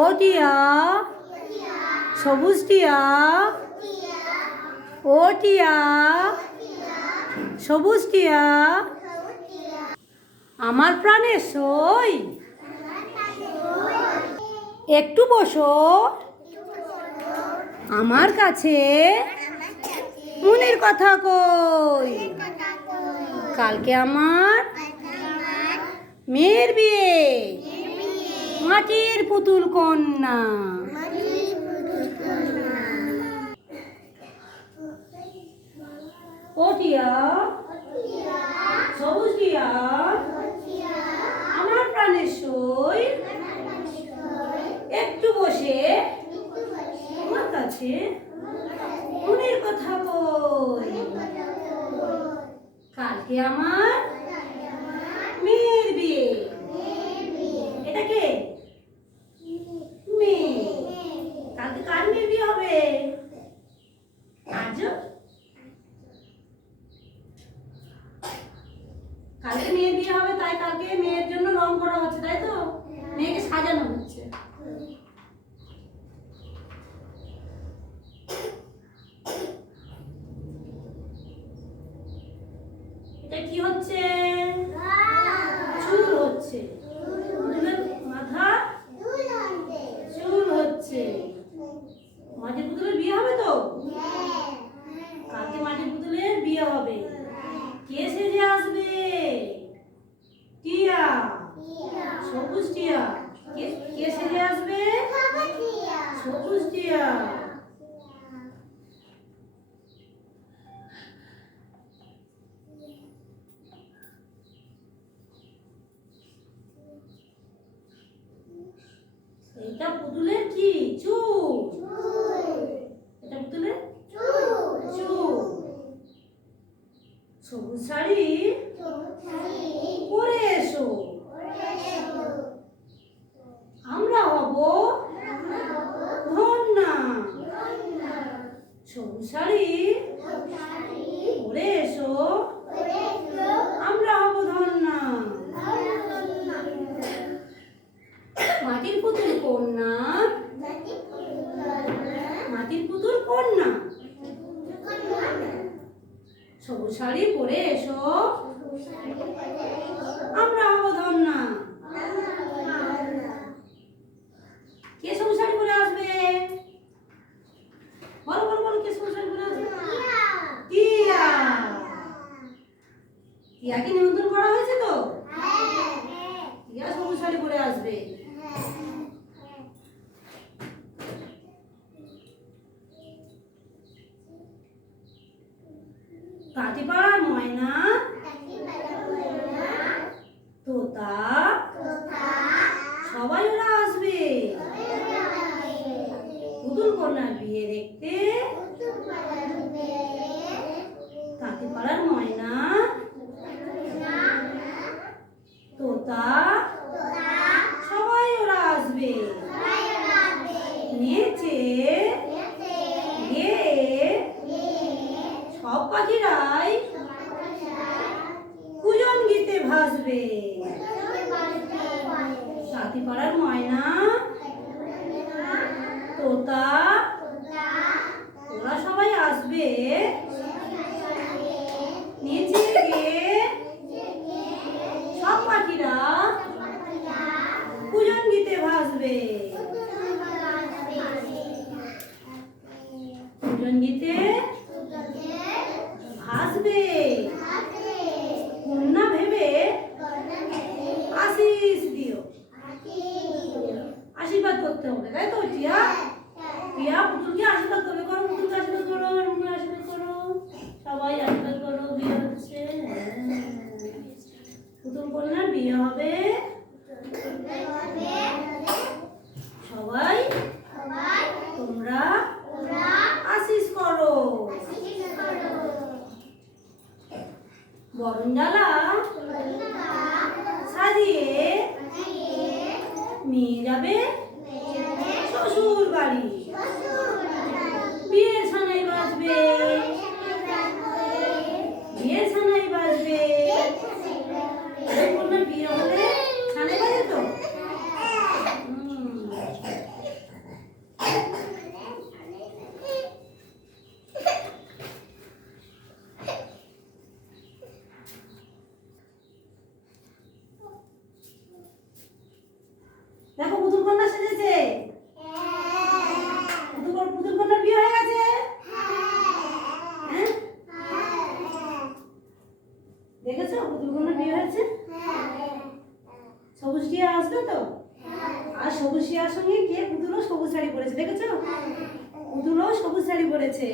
ও টিয়া, সবুজ টিয়া, ও টিয়া, সবুজ টিয়া, আমার প্রাণের সই, একটু বসো আমার কাছে, মনের কথা কই। কালকে আমার মেয়ের বিয়ে, মাটির পুতুল কন্যা। ও টিয়া, সবুজ টিয়া, আমার প্রাণের সই, একটু বসে আমার কাছে মনের কথা কই। কালকে আমার মেয়ের বিয়ে। এটা কে? মেয়ে। কালকে কার মেয়ের বিয়ে হবে? আজও কালকে মেয়ের বিয়ে হবে, তাই কালকে মেয়ের জন্য রং করা হচ্ছে, তাই তো? মেয়েকে সাজানো হচ্ছে। এটা কি হচ্ছে? চুল হচ্ছে। মাথা চুল হচ্ছে। মাটির পুতুলের বিয়ে হবে তো? কালকে মাটির পুতুলের বিয়ে হবে। কে সেজে আসবে? টিয়া, সবুজ টিয়া। কে সেজে আসবে? সবুজ টিয়া। এটা পুতুলের কি? চুল। এটা পুতুলের চুল। সবুজ শাড়ি পরে এসো, আমরা হব ধন্যা। সবুজ শাড়ি পরে এসো, আমরা হব ধন্যা। মাটির পুতুল কন্যা, মাটির পুতুল কন্যা। সবুজ শাড়ি পরে এসো, আমরা হব ধন্যা। কে সবুজ শাড়ি পরে আসবে? বলো বলো বলো, কে সবুজ শাড়ি পরে আসবে? টিয়া। টিয়াকে নিমন্ত্রণ করা হয়েছে তো? টিয়া সবুজ শাড়ি পরে আসবে। কাটিপাড়ার ময়না, তোতা, সবাই ওরা আসবে পুতুল কন্যার বিয়ে দেখতে। কাটিপাড়ার ময়না, তোতা, সবাই ওরা আসবে নেচে গেয়ে। সব পাখিরাই পূজন গীতে ভাসবে। কাটিপাড়ার ময়না, তোতা, ওরা সবাই আসবে নেচে গেয়ে। সব পাখিরা পূজন গীতে ভাসবে। পূজন গীতে ভাসবে। কন্যা ভেবে আশিস দিও। আশীর্বাদ করতে হবে, তাই তো? টিয়া, টিয়া পুতুলকে আশীর্বাদ করবে। করো, পুতুলকে আশীর্বাদ করো, আশীর্বাদ করো, সবাই আশীর্বাদ করো। বিয়ে হচ্ছে, পুতুল কন্যার বিয়ে হবে। সবাই তোমরা আশীষ করো। বরণডালা সাজিয়ে মেয়ে যাবে শ্বশুর বাড়ি। বিয়ের সানাই বাজবে, বিয়ের সানাই বাজবে। বিয়ে হলে সানাই বাজে তো। টিয়া আসবে তো? আর সবুজ টিয়ার সঙ্গে কে পুতুলও সবুজ শাড়ি পরেছে, দেখেছো? পুতুলও সবুজ শাড়ি পরেছে।